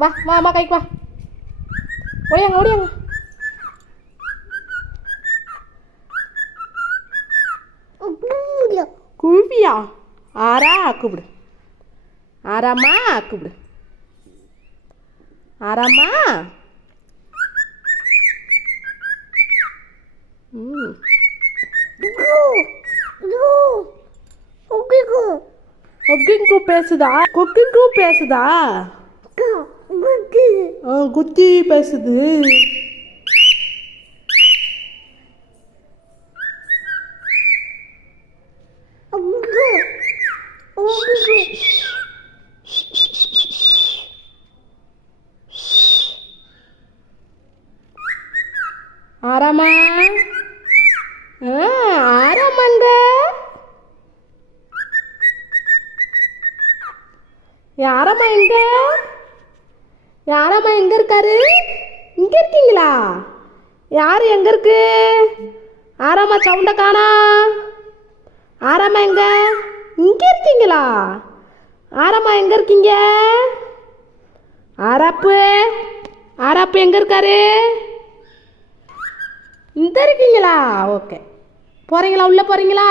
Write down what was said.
வா வா அம்மா கைக்கு வா. ஓடியாங்க ஓடியாங்க. கூப்பியா? ஆரா கூப்பிடு. ஆராம்மா கூப்பிடு. ஆராம்மா. ம் ஒக்கிங்கு பேசுதா? கொக்கிங்கு பேசுதா? குத்தி பேசுது. ஆராமா ஆராமாங்க. யாரம்மா எங்க? யாரம்மா எங்க இருக்காரு? இங்க இருக்கீங்களா? யாரு எங்க இருக்கு? ஆராமா சவுண்ட காணா. ஆராமா எங்க? இங்க இருக்கீங்களா? ஆராமா எங்க இருக்கீங்க? ஆராப்பு ஆராப்பு எங்க இருக்காரு? இந்த இருக்கீங்களா? ஓகே. போறீங்களா? உள்ள போறீங்களா?